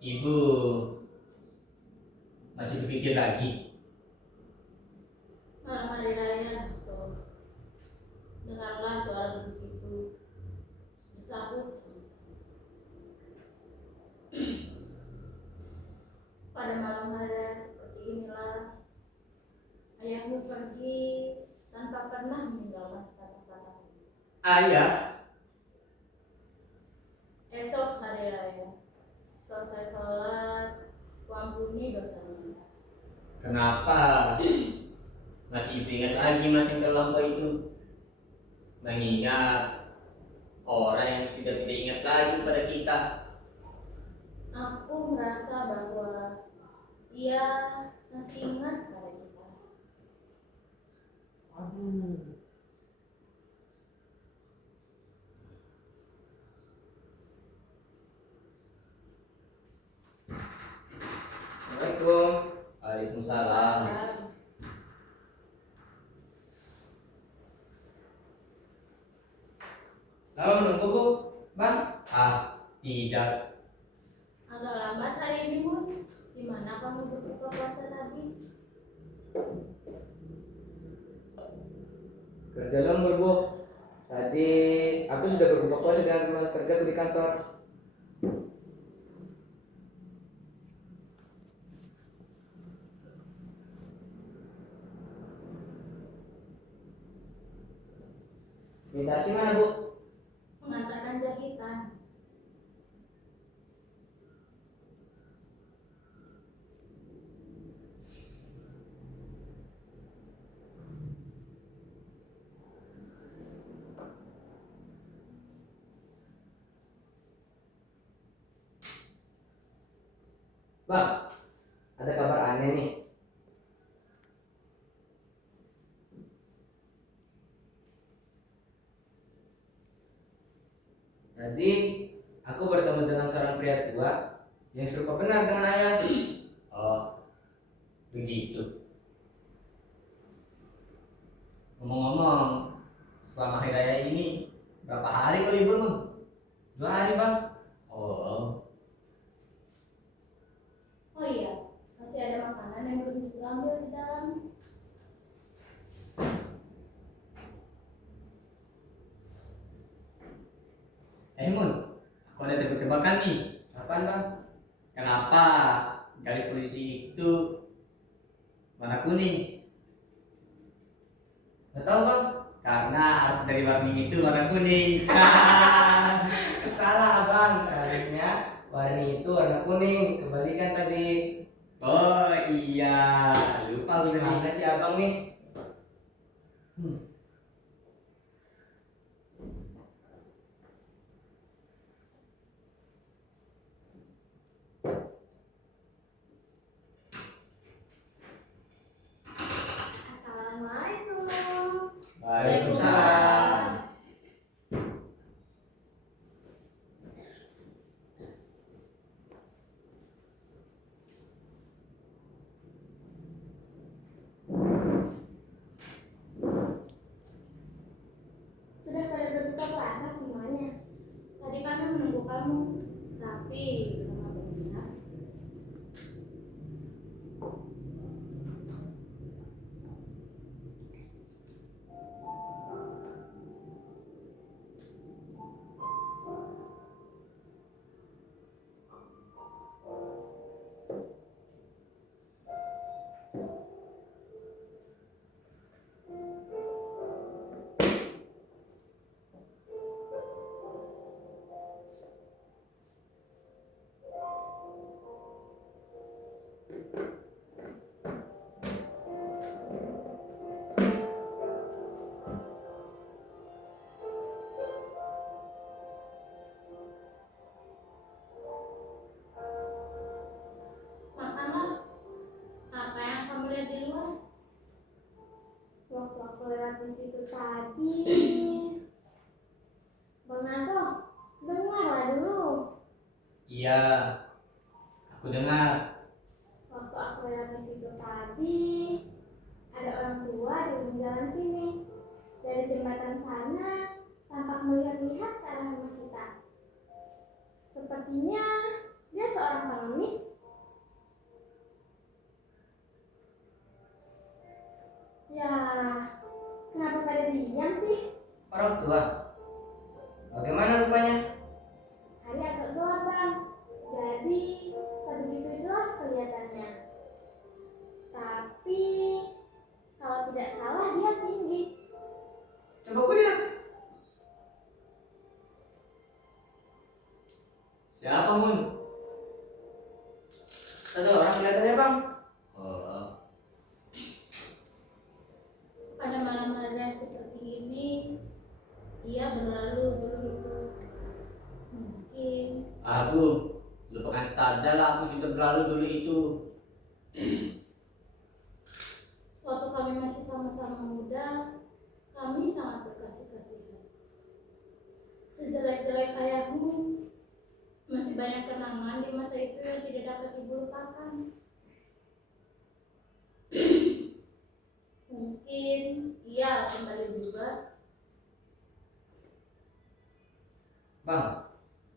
Ibu masih berpikir lagi. Malam hari raya, tuh. Dengarlah suara duduk itu disambut pada malam hari seperti inilah ayahmu pergi tanpa pernah meninggalkan sepatah-patah. Ayah, Esok hari raya, selesai sholat, kuampuni dosanya. kenapa masih ingat lagi masa yang terlampau itu? Mengingat orang yang sudah tidak ingat lagi pada kita. Aku merasa bahwa ia masih ingat pada kita. Aduh. Assalamualaikum. Waalaikumsalam. Lama menunggu Bu, Bang? Tidak. Agak lambat hari ini, Mun. Gimana kamu berbuka puasa tadi? Kerja lembur Bu. Tadi aku sudah berbuka puasa dengan teman kerjaku di kantor. Minta si mana Bu? Mengantarkan jahitan. Bang, ada kabar aneh nih. Tadi aku bertemu dengan seorang pria tua yang serupa benar dengan ayah. Oh, begitu. Ngomong-ngomong, selama hari raya ini berapa hari kau libur, Bang? 2 hari Bang. Oh, Oh iya, masih ada makanan yang belum diambil di dalam. Mun, aku ada tebak-tebakan nih. Apaan Bang? Kenapa garis polisi itu warna kuning? Gak tahu Bang. Karena arti dari warning itu warna kuning. Salah Bang, seharusnya warni itu warna kuning. Kebalikan tadi. Oh iya, lupa aku tadi. Gimana sih Abang nih? Assalamualaikum. Waalaikumsalam. Sudah pada berbuka puasa semuanya. Tadi kami menunggu kamu, tapi belum ada benar. Makanlah. Apa yang kamu lihat di luar? Waktu aku lewat di situ tadi, Bang Narto, dengarlah dulu. Iya, aku dengar. Waktu aku lewat di situ tadi, ada orang tua di ujung jalan sini. Dari jembatan sana, tampak melihat-lihat ke arah rumah kita. Sepertinya dia seorang pengemis? Ya, kenapa pada diam sih? Orang tua. Bagaimana rupanya? Hari agak gelap, Bang. Jadi, tak begitu jelas kelihatannya. Tapi, kalau tidak salah dia tinggi. Coba ku lihat. Siapa, Mun? Ada orang kelihatannya, Bang. Oh, Pada malam hari seperti ini, ia berlalu begitu. Mungkin aduh, lupakan saja lah, aku sudah berlalu dulu itu. waktu kami masih sama-sama muda, kami sangat berkasih-kasihan. Sejelek-jelek ayahmu, masih banyak kenangan di masa itu yang tidak dapat ibu lupakan. Mungkin ia kembali juga. Bang,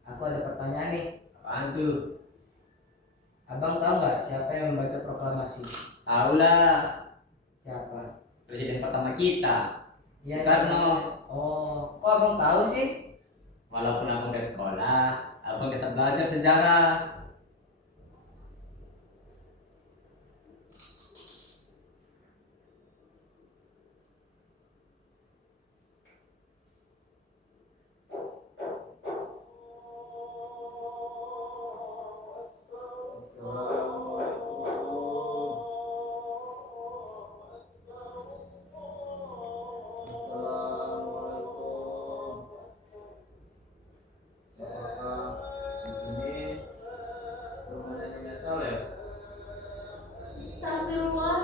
aku ada pertanyaan nih. Apaan tuh? Abang tahu nggak siapa yang membaca proklamasi? Tahu lah, Siapa? presiden pertama kita. Iya, Soekarno. siapa? Oh, kok abang tahu sih? Walaupun aku udah sekolah, aku tetap belajar sejarah. Astagfirullah,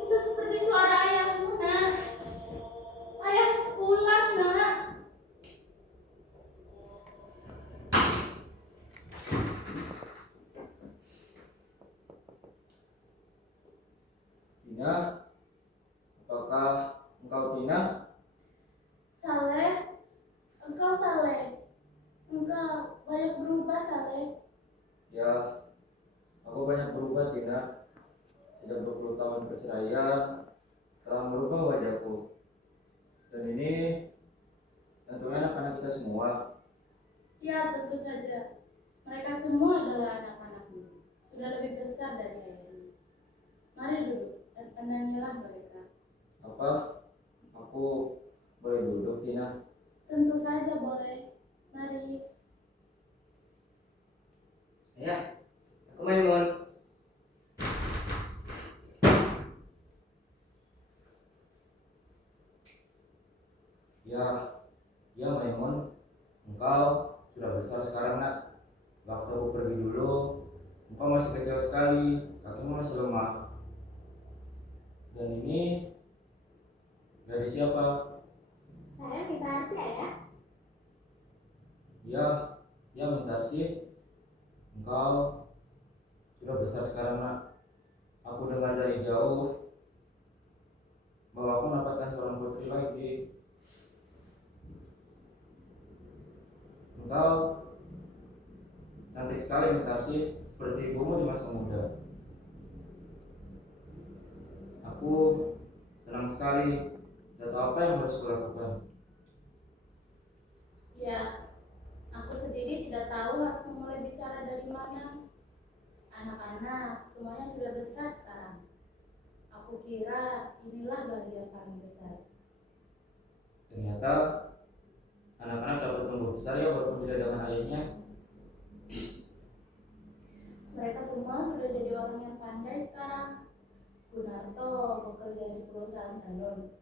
itu seperti suara ayahmu, Nak. Ayahmu pulang, Nak. Tina, apakah engkau Tina? Saleh, engkau Saleh. Engkau banyak berubah, Saleh. Ya, aku banyak berubah Tina. Sejak 20 tahun perceraian, telah merubah wajahku. Dan ini tentunya anak-anak kita semua. Ya, tentu saja. Mereka semua adalah anak-anakmu. Sudah lebih besar dari ayahmu. Mari duduk dan pandangilah mereka. Apa? Aku boleh duduk Tina? Tentu saja boleh. Mari. Ya, aku Maimun. Ya Maimun, engkau sudah besar sekarang nak. Waktu aku pergi dulu, engkau masih kecil sekali, kakimu masih lemah. Dan ini gadis siapa? Saya minta Arsi, Ayah. Ya Mintarsi, engkau sudah besar sekarang nak. Aku dengar dari jauh bahwa aku mendapatkan seorang putri lagi. Engkau cantik sekali Mintarsi, seperti ibumu di masa muda. Aku senang sekali. Tidak tahu apa yang harus kulakukan. Ya, aku sendiri tidak tahu harus memulai bicara dari mana. Anak-anak semuanya sudah besar sekarang. Aku kira inilah bagian paling besar. Ternyata anak-anak dapat tumbuh besar ya walaupun tidak dengan ayahnya. Mereka semua sudah jadi orang yang pandai sekarang. Gunarto bekerja di perusahaan tenun,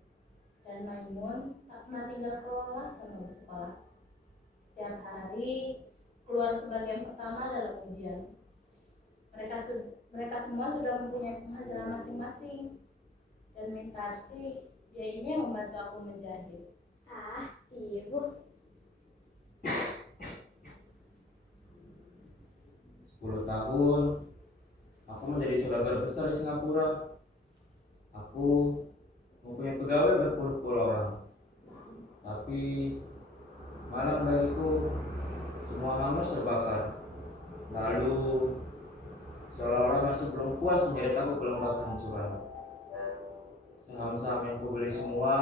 dan Maimun tak pernah tinggal kelas sama bersekolah. Setiap hari keluar sebagian pertama dalam ujian. Mereka semua sudah mempunyai penghasilan masing-masing. Dan Mintarsi, dia ini yang membantu aku menjahit. Ah, ibu. 10 tahun aku menjadi saudagar besar di Singapura. Aku mempunyai pegawai berpuluh-puluh orang. Tapi malam hariku semua hangus terbakar. Lalu seolah-olah masih belum puas menyeret aku ke lembah kehancuran. Saham-saham yang ku beli semua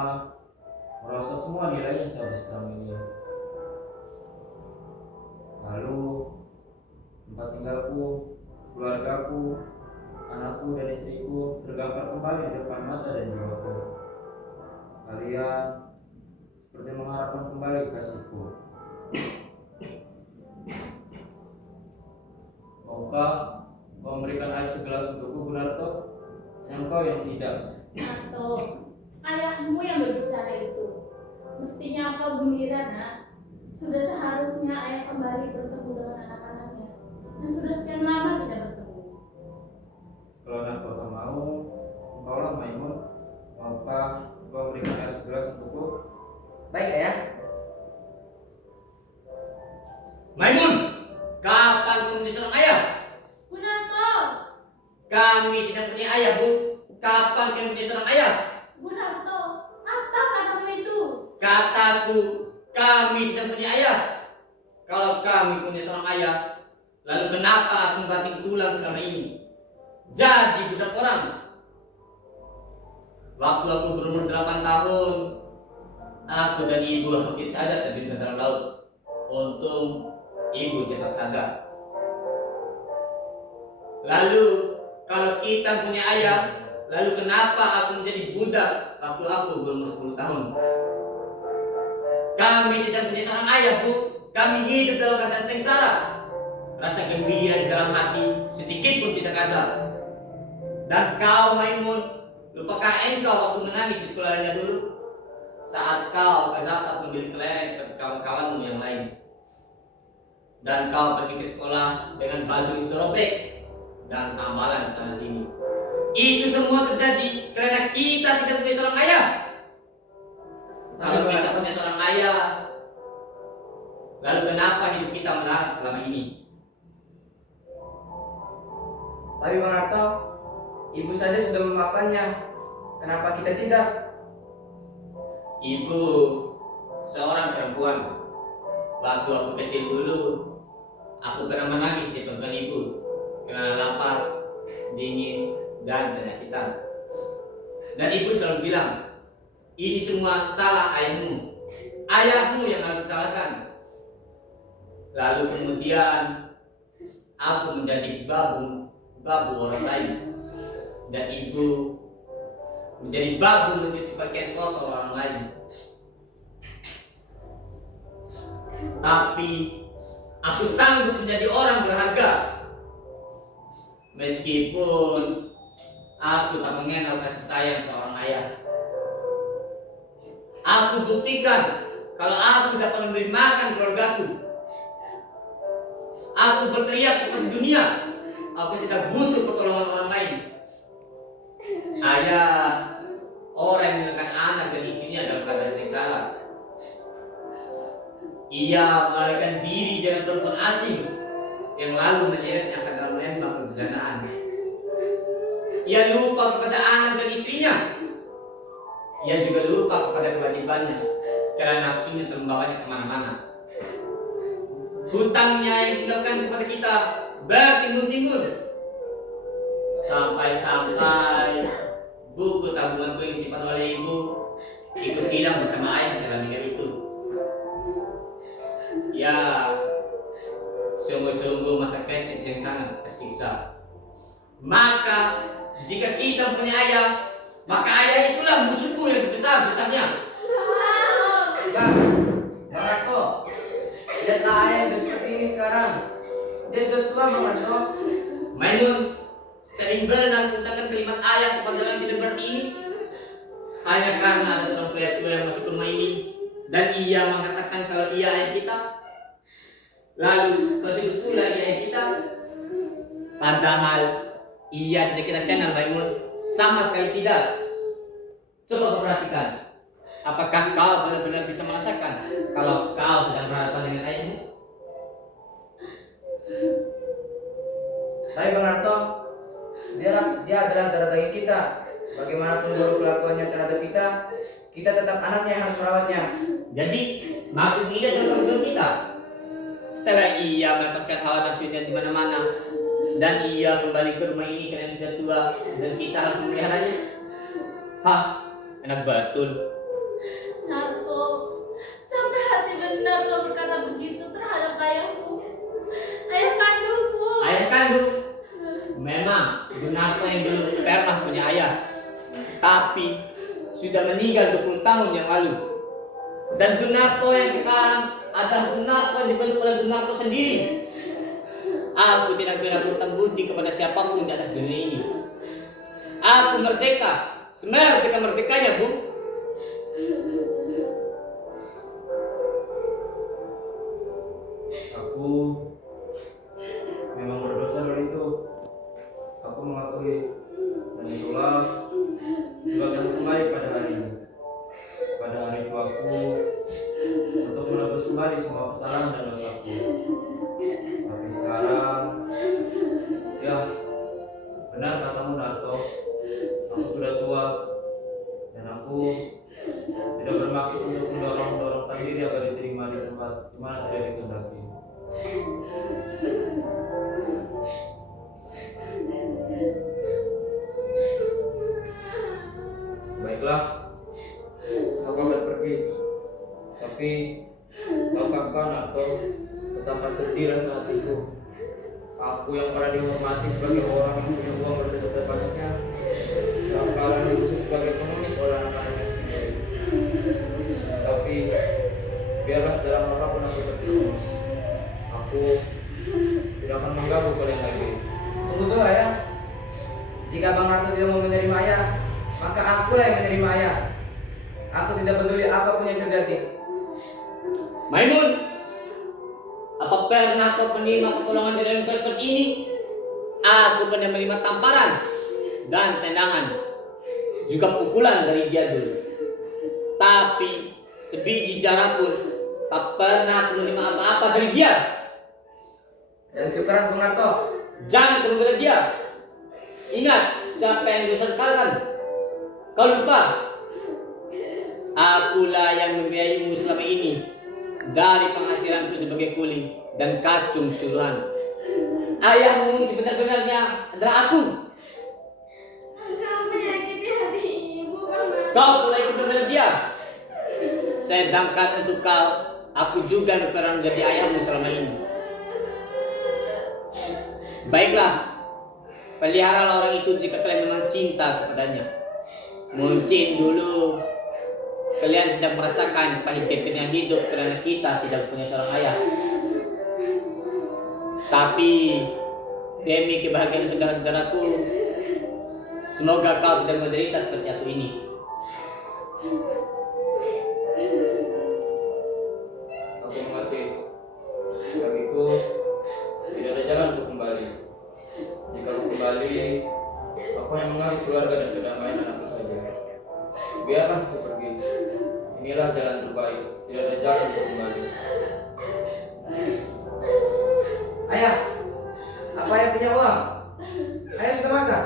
merosot semua nilainya sehabis perang ini. Lalu tempat tinggalku, keluargaku, anakku dan istriku tergambar kembali di depan mata dan jiwaku. Kalian seperti mengharapkan kembali kasihku. Maukah kau memberikan air segelas untukku, Gunarto? Yang kau yang tidak. Atau ayahmu yang berbicara itu. Mestinya kau gembira, nak. Sudah seharusnya ayah kembali bertemu dengan anak-anaknya. Dan sudah sekian lama tidak bertemu. Kalau anak kau tak mau, engkaulah Maimun. Maukah kau memberikan air segelas untukku? Baik ayah. Maimun, kapan kau diserang ayah? Gunarto! Kami tidak punya ayah, Bu. Kapan kau diserang ayah? Gunarto! Apa katamu itu? Kataku, kami tidak punya ayah. Kalau kami punya seorang ayah, lalu kenapa aku banting tulang selama ini? Jadi budak orang. Waktu aku berumur 8 tahun, aku dan ibu hampir saja terjun ke dalam laut. Untung ibu cepat sadar. Lalu kalau kita punya ayah, lalu kenapa aku menjadi budak waktu aku berumur 10 tahun? Kami tidak punya seorang ayah, Bu. Kami hidup dalam keadaan sengsara. Rasa gembira di dalam hati sedikit pun tidak ada. Dan kau, Maimun, lupakah engkau waktu menangis di sekolah lainnya dulu? Saat kau tak dapat membeli kelereng seperti kawan-kawanmu yang lain. Dan kau pergi ke sekolah dengan baju yang sudah robek dan tambalan di sana sini. Itu semua terjadi karena kita tidak punya seorang ayah. Kalau kita punya seorang ayah, lalu kenapa hidup kita melarat selama ini? Tapi Bang Arto, ibu saja sudah memaafkannya. Kenapa kita tidak? Ibu seorang perempuan. Waktu aku kecil dulu, aku pernah menangis di depan ibu karena lapar, dingin, dan penyakitan. Dan ibu selalu bilang, ini semua salah ayahmu. Ayahmu yang harus disalahkan. Lalu kemudian aku menjadi babu orang lain. Dan ibu menjadi babu mencuci pakaian kotor orang lain. Tapi aku sanggup menjadi orang berharga. Meskipun aku tak mengenal kasih sayang seorang ayah. Aku buktikan kalau aku dapat memberi makan keluargaku. Aku berteriak kepada dunia. Aku tidak butuh pertolongan orang lain. Ayah, orang yang menekan anak dan istrinya dalam keadaan sengsara. Ia melarikan diri dengan perempuan asing yang lalu menyeretnya ke dalam lembah kebejanaan. Ia lupa kepada anak dan istrinya. Ia juga lupa kepada kewajibannya karena nafsunya telah membawanya kemana-mana. Hutangnya yang tinggalkan kepada kita bertimbun-timbun. Sampai-sampai buku tabunganku yang disimpan oleh ibu ikut hilang bersama ayah dalam minggu itu. Ya, sungguh-sungguh masa kecil yang sangat tersiksa. Maka jika kita punya ayah, maka ayah itulah musuhku yang sebesar-besarnya. Bang Arto, lihatlah ayah yang seperti ini sekarang. Dia sudah tua Bang Arto. Maimun sering benar mengucapkan kalimat ayah kepada orang yang tidak berarti ini hanya karena ada seorang pria tua yang masuk ke rumah ini dan ia mengatakan kalau ia ayah kita. Lalu kau sebut pula ia ayah kita, padahal ia tidak kita kenal Maimun, sama sekali tidak. Coba kau perhatikan, apakah kau benar-benar bisa merasakan kalau kau sedang berhadapan dengan ayahmu? Tapi Bang Arto, dia adalah darah daging kita. Bagaimanapun dulu kelakuannya terhadap kita tetap anaknya yang harus merawatnya. Jadi maksud ini adalah tanggung jawab kita. Setelah ia melepaskan hawa nafsunya di mana-mana dan ia kembali ke rumah ini karena sudah tua dan kita harus memeliharanya. Hah, enak betul. Narto, sampai hati benar kau berkata begitu terhadap ayahmu, ayah kandungmu. Ayah kandung, memang Gunarto yang dulu pernah punya ayah, tapi sudah meninggal 20 tahun yang lalu. Dan Gunarto yang sekarang adalah Gunarto yang dibentuk oleh Gunarto sendiri. Aku tidak pernah berhutang budi kepada siapapun di atas dunia ini. Aku merdeka, semerdeka-merdekanya, Bu. Aku memang berdosa dari itu. Aku mengakui, dan itulah sebab yang kembali pada hari ini. Pada hari itu aku untuk menebus kembali semua kesalahan dan dosaku. Tapi sekarang, ya benar katamu Narto, aku sudah tua dan aku tidak bermaksud untuk mendorong diri agar diterima di tempat di mana tidak dikehendaki. Baiklah, aku akan pergi. Tapi tahukah kau Narto, betapa sedih rasa hatiku. Aku yang pernah dihormati sebagai orang yang punya uang berjuta banyaknya, sekarang diusung sebagai pengemis oleh anak-anaknya sendiri. Tapi biarlah dalam apapun aku terjerumus, aku tidak akan mengganggu kalian lagi. Tunggu dulu ayah. Jika Bang Narto tidak mau menerima ayah, maka akulah yang menerima ayah. Aku tidak peduli apapun yang terjadi. Maimun, apa pernah kau menerima pertolongan dari engkau seperti ini? Aku pernah menerima tamparan dan tendangan, juga pukulan dari dia dulu. Tapi sebiji jarak pun tak pernah aku menerima apa-apa dari dia. Dan itu keras Bang Narto. Jangan kamu bela dia. Ingat siapa yang dosa kalkan. Kau lupa? Akulah yang membiayaimu selama ini dari penghasilanku sebagai kuli dan kacung suruhan. Ayahmu sebenar-benarnya adalah aku. Engkau menyakiti hati ibu, Bang Narto. Kau pula ikut membela dia. Sedangkan untuk kau, aku juga pernah menjadi ayahmu selama ini. Baiklah, peliharalah orang itu jika kalian memang cinta kepadanya. Mungkin dulu kalian tidak merasakan pahit pahitnya hidup karena kita tidak punya seorang ayah. Tapi demi kebahagiaan saudara-saudaraku, semoga kau tidak menderita seperti aku ini. Aku mengerti. Bagiku tidak ada jalan untuk kembali. Jika aku kembali, aku hanya mengganggu keluarga dan kedamaian anakku saja. Biarlah aku pergi. Inilah jalan terbaik. Tidak ada jalan untuk kembali. Ayah, apa ayah punya uang? Ayah sudah makan?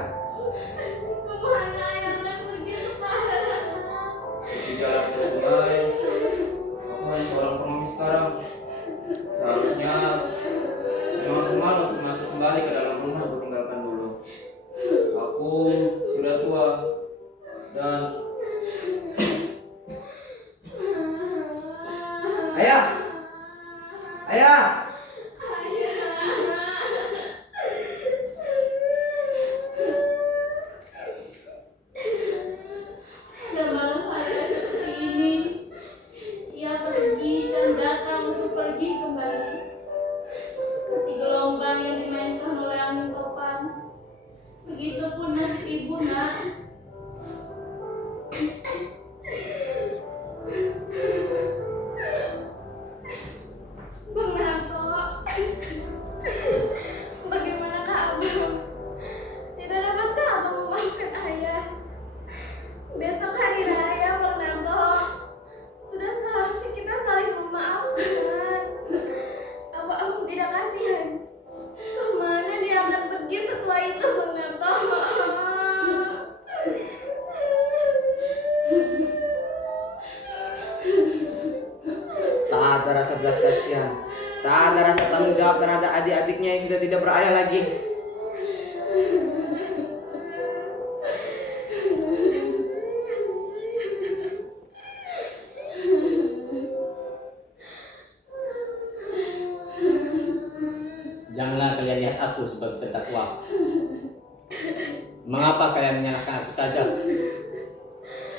Kemana ayah akan pergi sekarang? Di jalan ke sungai, aku hanya seorang pengemis sekarang. Seharusnya memang aku malu untuk masuk kembali ke dalam rumah untuk tinggalkan dulu. Aku sudah tua dan Ayah! Ayah! Dalam keadaan seperti ini, ia pergi dan datang untuk pergi kembali, seperti gelombang yang dimainkan oleh angin topan. Begitupun nasib ibu, Nak. Bang Narto, bagaimanakah abang? Tidak dapatkah abang memaafkan ayah? Besok hari raya, Bang Narto. Sudah seharusnya kita saling memaafkan. Apa abang tidak kasihan? Kemana dia akan pergi setelah itu, Bang Narto? adiknya yang sudah tidak berayah lagi. Janganlah kalian lihat aku sebagai terdakwa. Mengapa kalian menyalahkan aku saja?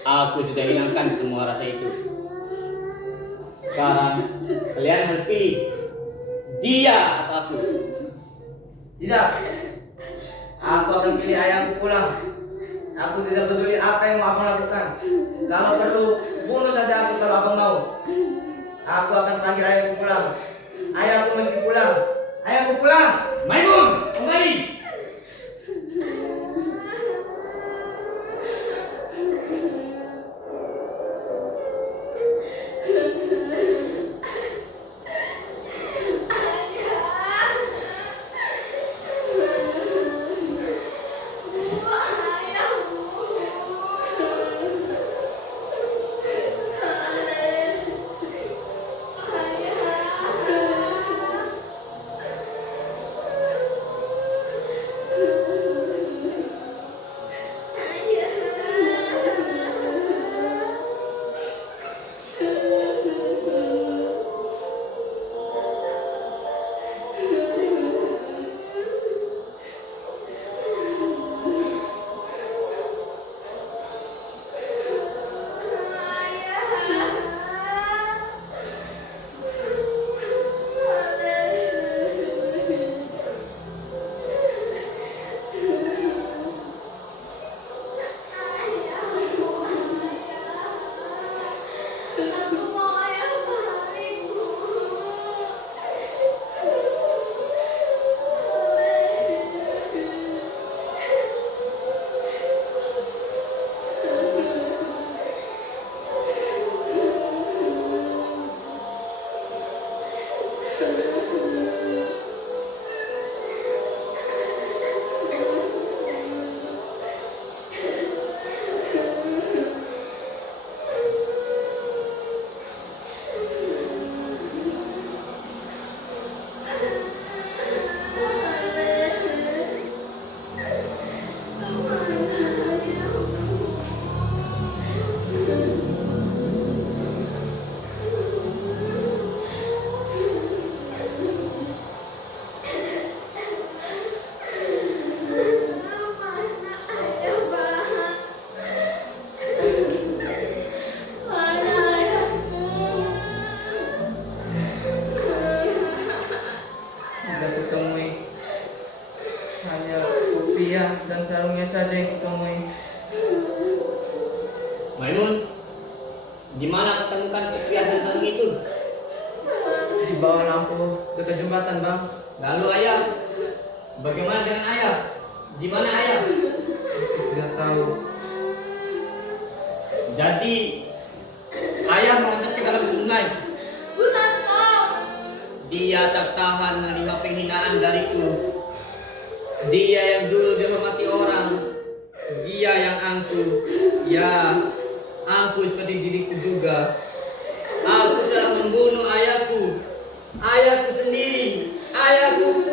Aku sudah hilangkan semua rasa itu. Sekarang kalian harus pilih, dia atau aku. Tidak. Aku akan pilih ayahku pulang. Aku tidak peduli apa yang mau abang lakukan. Kalau perlu, bunuh saja aku kalau abang mau. Aku akan panggil ayahku pulang. Ayahku mesti pulang. Ayahku pulang. Maimun, kembali. dan sarungnya saja yang kutemui. Maimun, di mana ketemukan kopiah dan sarung itu? Di bawah lampu dekat jembatan, Bang. Lalu ayah, bagaimana dengan ayah? Di mana ayah? Tidak tahu. Jadi ayah meloncat ke dalam sungai. Benar kau. Dia tak tahan menerima penghinaan dariku. Dia yang dulu dihormati orang, dia yang angkuh. Ya, angkuh seperti diriku juga. Aku telah membunuh ayahku sendiri, ayahku